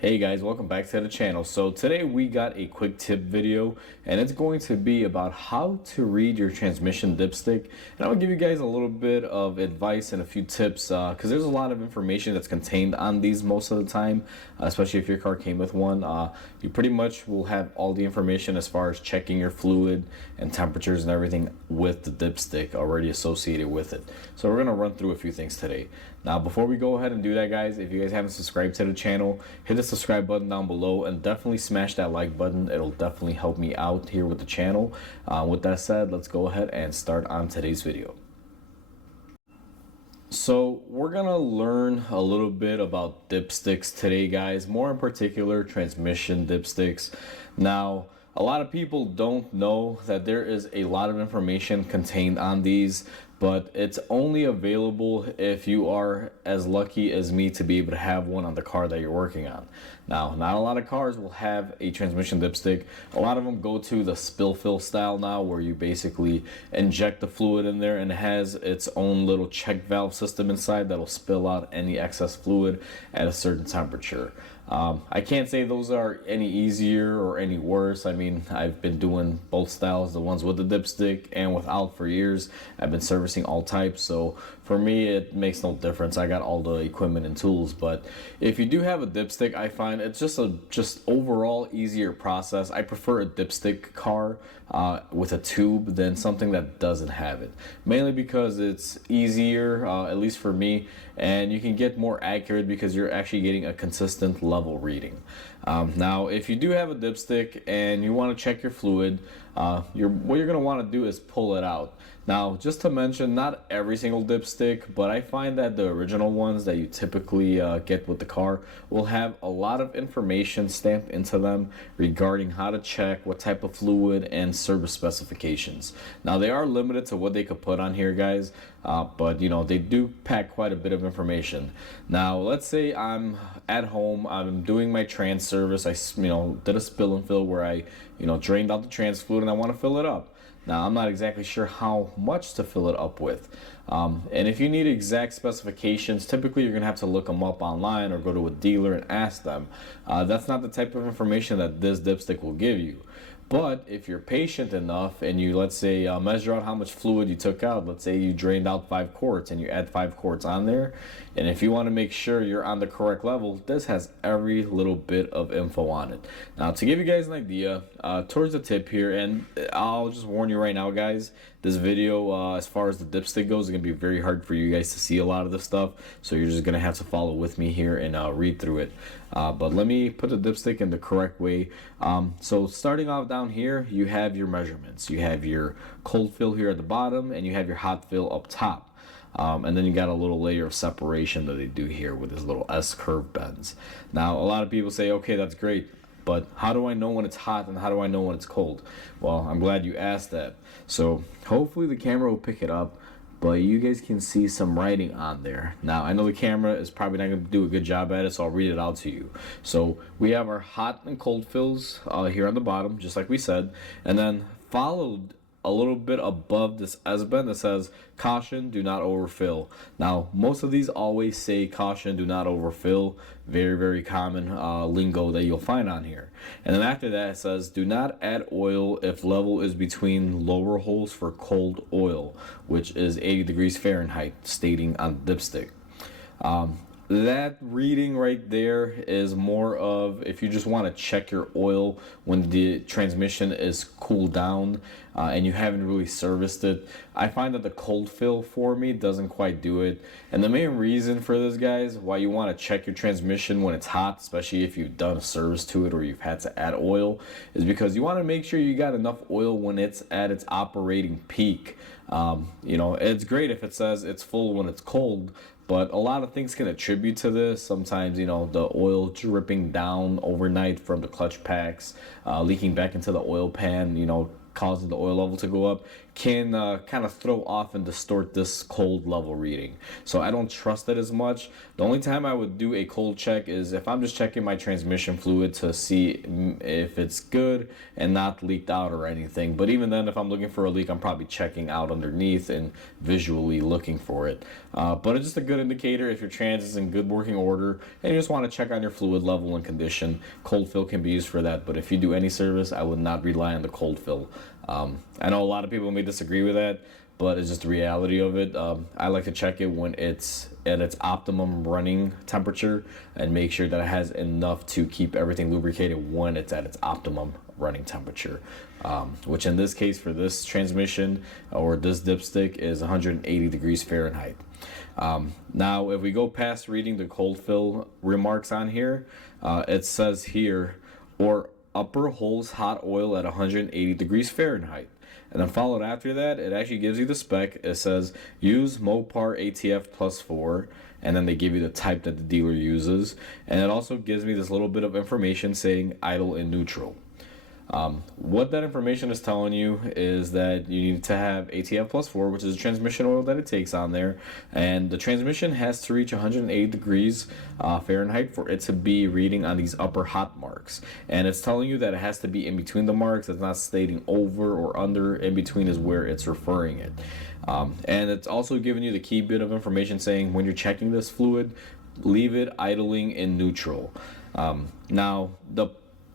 Hey guys, welcome back to the channel. So today we got a quick tip video and it's going to be about how to read your transmission dipstick, and I'll give you guys a little bit of advice and a few tips because there's a lot of information that's contained on these most of the time, especially if your car came with one. You pretty much will have all the information as far as checking your fluid and temperatures and everything with the dipstick already associated with it. So we're going to run through a few things today. Now before we go ahead and do that, guys, if you guys haven't subscribed to the channel, hit the subscribe button down below and definitely smash that like button. It'll definitely help me out here with the channel. With that said, let's go ahead and start on today's video. So we're gonna learn a little bit about dipsticks today, guys, more in particular transmission dipsticks. Now a lot of people don't know that there is a lot of information contained on these, but it's only available if you are as lucky as me to be able to have one on the car that you're working on. Now, not a lot of cars will have a transmission dipstick. A lot of them go to the spill fill style now, where you basically inject the fluid in there and it has its own little check valve system inside that'll spill out any excess fluid at a certain temperature. I can't say those are any easier or any worse. I mean, I've been doing both styles, the ones with the dipstick and without, for years. I've been servicing all types, so for me it makes no difference. I got all the equipment and tools. But if you do have a dipstick, I find it's just overall easier process. I prefer a dipstick car with a tube than something that doesn't have it, mainly because it's easier, at least for me, and you can get more accurate because you're actually getting a consistent level reading. Now if you do have a dipstick and you want to check your fluid, what you're going to want to do is pull it out. Now, just to mention, not every single dipstick, but I find that the original ones that you typically get with the car will have a lot of information stamped into them regarding how to check, what type of fluid, and service specifications. Now, they are limited to what they could put on here, guys, but you know, they do pack quite a bit of information. Now, let's say I'm at home, I'm doing my trans service. I did a spill and fill where I drained out the trans fluid and I want to fill it up. Now, I'm not exactly sure how much to fill it up with. And if you need exact specifications, typically you're going to have to look them up online or go to a dealer and ask them. That's not the type of information that this dipstick will give you. But if you're patient enough and you, let's say, measure out how much fluid you took out, let's say you drained out 5 quarts and you add 5 quarts on there, and if you want to make sure you're on the correct level, this has every little bit of info on it. Now, to give you guys an idea, towards the tip here, and I'll just warn you right now, guys, this video, as far as the dipstick goes, is going to be very hard for you guys to see a lot of this stuff, so you're just going to have to follow with me here and read through it. But let me put the dipstick in the correct way. So starting off down here, you have your measurements. You have your cold fill here at the bottom, and you have your hot fill up top. And then you got a little layer of separation that they do here with this little S-curve bends. Now, a lot of people say, okay, that's great, but how do I know when it's hot and how do I know when it's cold? Well, I'm glad you asked that. So hopefully the camera will pick it up, but you guys can see some writing on there. Now, I know the camera is probably not going to do a good job at it, so I'll read it out to you. So we have our hot and cold fills here on the bottom, just like we said, and then followed a little bit above this S-bend that says, caution, do not overfill. Now, most of these always say caution, do not overfill. Very, very common lingo that you'll find on here. And then after that, it says, do not add oil if level is between lower holes for cold oil, which is 80 degrees Fahrenheit, stating on the dipstick. That reading right there is more of if you just want to check your oil when the transmission is cooled down and you haven't really serviced it. I find that the cold fill for me doesn't quite do it. And the main reason for this, guys, why you want to check your transmission when it's hot, especially if you've done a service to it or you've had to add oil, is because you want to make sure you got enough oil when it's at its operating peak. It's great if it says it's full when it's cold, but a lot of things can attribute to this. Sometimes, the oil dripping down overnight from the clutch packs, leaking back into the oil pan, causing the oil level to go up, can kind of throw off and distort this cold level reading. So I don't trust it as much. The only time I would do a cold check is if I'm just checking my transmission fluid to see if it's good and not leaked out or anything. But even then, if I'm looking for a leak, I'm probably checking out underneath and visually looking for it. But it's just a good indicator if your trans is in good working order and you just want to check on your fluid level and condition. Cold fill can be used for that, but if you do any service, I would not rely on the cold fill. I know a lot of people may disagree with that, but it's just the reality of it. I like to check it when it's at its optimum running temperature and make sure that it has enough to keep everything lubricated when it's at its optimum running temperature, which in this case for this transmission or this dipstick is 180 degrees Fahrenheit. Now, if we go past reading the cold fill remarks on here, it says here, or upper holds hot oil at 180 degrees Fahrenheit. And then followed after that, it actually gives you the spec. It says use Mopar ATF +4, and then they give you the type that the dealer uses. And it also gives me this little bit of information saying idle in neutral. What that information is telling you is that you need to have ATF +4, which is the transmission oil that it takes on there, and the transmission has to reach 180 degrees Fahrenheit for it to be reading on these upper hot marks. And it's telling you that it has to be in between the marks. It's not stating over or under. In between is where it's referring it. And it's also giving you the key bit of information saying when you're checking this fluid, leave it idling in neutral. Now, the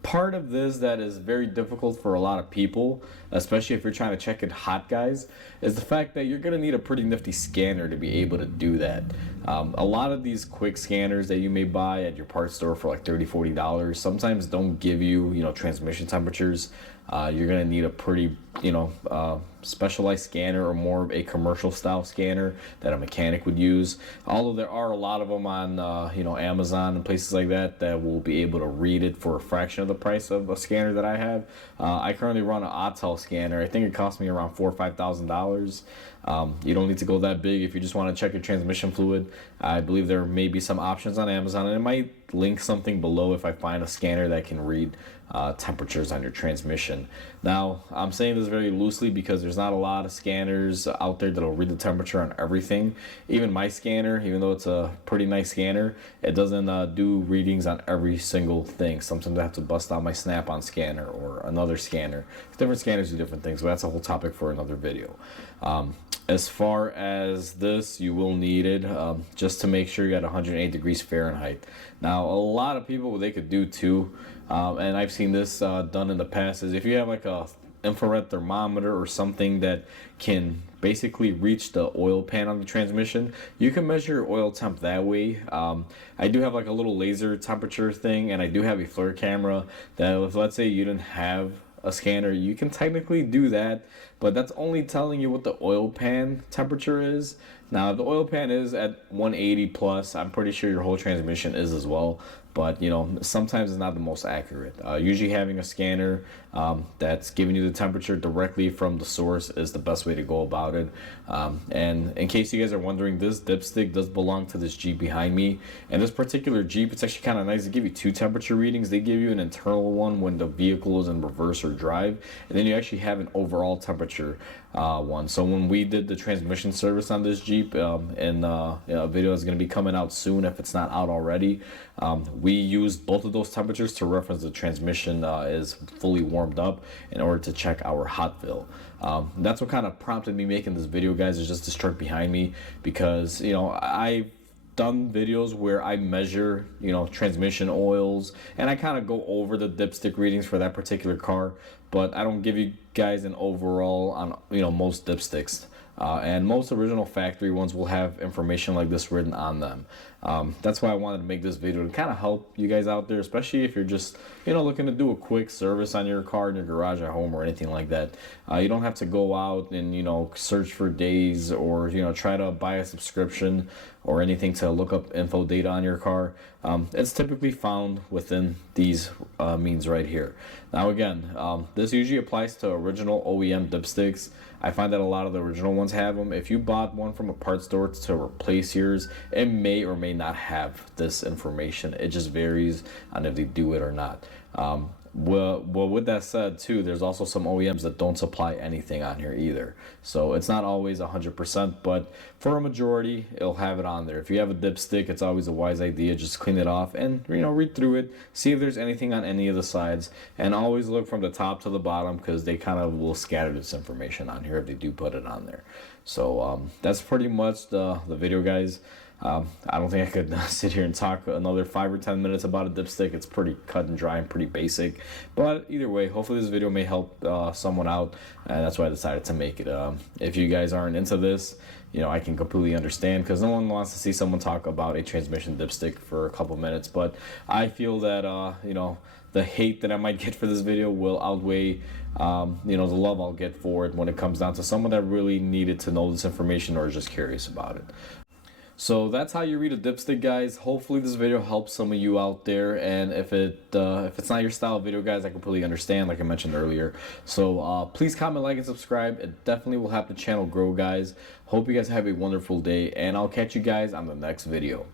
part of this that is very difficult for a lot of people, especially if you're trying to check it hot, guys, is the fact that you're going to need a pretty nifty scanner to be able to do that. A lot of these quick scanners that you may buy at your parts store for like $30-$40 sometimes don't give you, transmission temperatures. You're going to need a pretty, specialized scanner or more of a commercial style scanner that a mechanic would use. Although there are a lot of them on, Amazon and places like that that will be able to read it for a fraction of the price of a scanner that I have. I currently run an Autel scanner. I think it cost me around $4,000 or $5,000. You don't need to go that big if you just want to check your transmission fluid. I believe there may be some options on Amazon, and it might link something below if I find a scanner that can read temperatures on your transmission. Now, I'm saying this very loosely because there's not a lot of scanners out there that'll read the temperature on everything. Even my scanner, even though it's a pretty nice scanner, it doesn't do readings on every single thing. Sometimes I have to bust out my Snap-on scanner or another scanner. Different scanners do different things, but that's a whole topic for another video. As far as this, you will need it just to make sure you're at 108 degrees Fahrenheit. Now, a lot of people, what they could do too, and I've seen this done in the past, is if you have like a infrared thermometer or something that can basically reach the oil pan on the transmission, you can measure your oil temp that way. I do have like a little laser temperature thing, and I do have a FLIR camera that if, let's say, you didn't have a scanner, you can technically do that, but that's only telling you what the oil pan temperature is. Now, if the oil pan is at 180 plus, I'm pretty sure your whole transmission is as well. But, sometimes it's not the most accurate. Usually having a scanner that's giving you the temperature directly from the source is the best way to go about it. And in case you guys are wondering, this dipstick does belong to this Jeep behind me. And this particular Jeep, it's actually kind of nice. They give you two temperature readings. They give you an internal one when the vehicle is in reverse or drive. And then you actually have an overall temperature one. So when we did the transmission service on this Jeep, and a video is going to be coming out soon if it's not out already, we used both of those temperatures to reference the transmission is fully warmed up in order to check our hot fill. That's what kind of prompted me making this video, guys, is just this truck behind me, because I've done videos where I measure transmission oils, and I kind of go over the dipstick readings for that particular car, but I don't give you guys an overall on most dipsticks. And most original factory ones will have information like this written on them. That's why I wanted to make this video to kind of help you guys out there, especially if you're just looking to do a quick service on your car in your garage at home or anything like that. You don't have to go out and search for days or try to buy a subscription or anything to look up info data on your car. It's typically found within these means right here. Now again, this usually applies to original OEM dipsticks. I find that a lot of the original ones have them. If you bought one from a parts store to replace yours, it may or may not have this information. It just varies on if they do it or not. Well, with that said, too, there's also some OEMs that don't supply anything on here either. So it's not always 100%, but for a majority, it'll have it on there. If you have a dipstick, it's always a wise idea. Just clean it off and, read through it, see if there's anything on any of the sides, and always look from the top to the bottom because they kind of will scatter this information on here if they do put it on there. So that's pretty much the video, guys. I don't think I could sit here and talk another 5 or 10 minutes about a dipstick. It's pretty cut and dry and pretty basic. But either way, hopefully this video may help someone out, and that's why I decided to make it. If you guys aren't into this, I can completely understand because no one wants to see someone talk about a transmission dipstick for a couple minutes. But I feel that, the hate that I might get for this video will outweigh, the love I'll get for it when it comes down to someone that really needed to know this information or is just curious about it. So that's how you read a dipstick, guys. Hopefully this video helps some of you out there, and if it's not your style of video, guys, I completely understand, like I mentioned earlier. So please comment, like, and subscribe. It definitely will help the channel grow, guys. Hope you guys have a wonderful day, and I'll catch you guys on the next video.